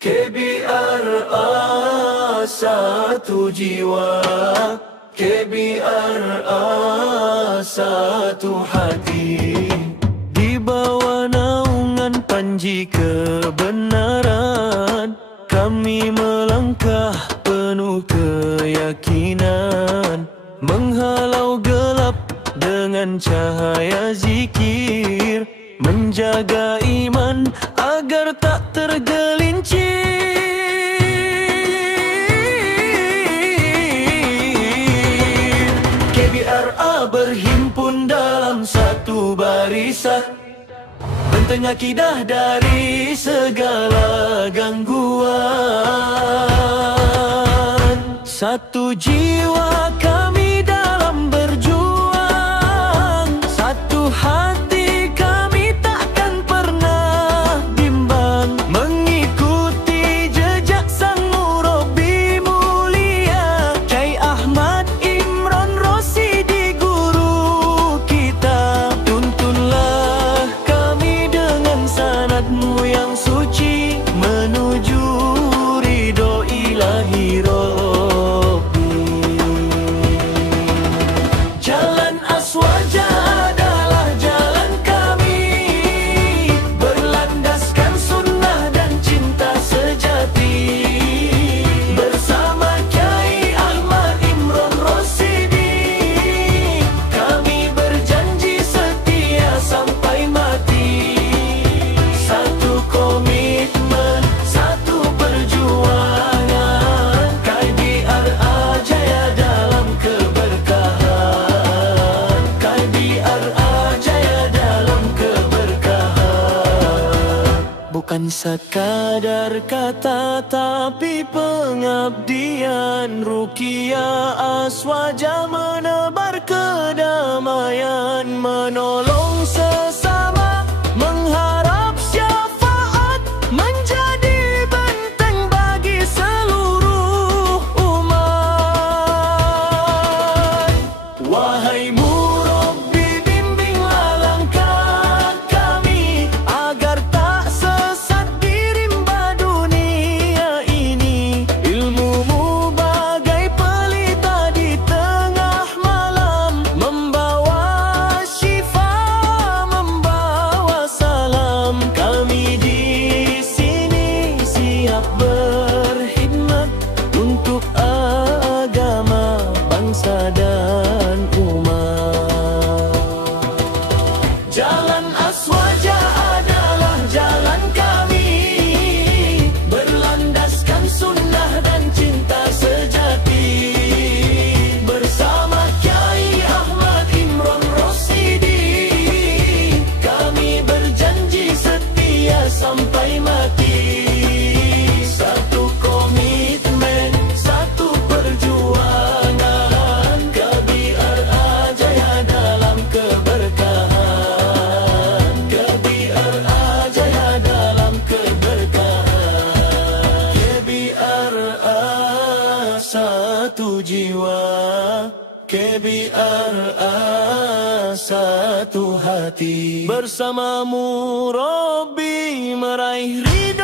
KBRA satu jiwa, KBRA satu hati. Di bawah naungan panji kebenaran, kami melangkah penuh keyakinan, menghalau gelap dengan cahaya zikir, menjaga iman agar tak tergelincir. KBRA berhimpun dalam satu barisan, benteng akidah dari segala gangguan. Satu jiwa kami dalam berjuang, satu hati kami takkan pernah bimbang, mengikuti jejak sang murabi mulia Kyai Ahmad Imran Rosidi guru kita. Tuntunlah kami dengan sanadmu yang suci menuju ridho ilahi Rabbi. Jalan Aswaja adalah jalan kami, berlandaskan sunnah dan cinta sejati. Bersama Kyai Ahmad Imran Rosidi, kami berjanji setia sampai mati. Satu komitmen, satu perjuangan, KBRA jaya dalam keberkahan, KBRA jaya dalam keberkahan. Bukan sekadar kata tapi pengabdian, Ruqyah Aswaja menebar kedamaian, menolong sesama, mengharap syafaat, menjadi benteng bagi seluruh umat. Wahai murabi, bimbinglah langkah kami agar tak sesat di rimba dunia ini. Ilmumu bagai pelita di tengah malam, membawa syifa, membawa salam. Kami di sini siap berkhidmat untuk agama, bangsa dan umat. Jalan Aswaja adalah jalan kami, berlandaskan sunnah dan cinta sejati. Bersama Kyai Ahmad Imran Rosidi, kami berjanji setia sampai mati. Satu komitmen, satu perjuangan, KBRA jaya dalam keberkahan, KBRA jaya dalam keberkahan. KBRA satu jiwa, KBRA satu hati. Bersamamu Rabbi meraih ridha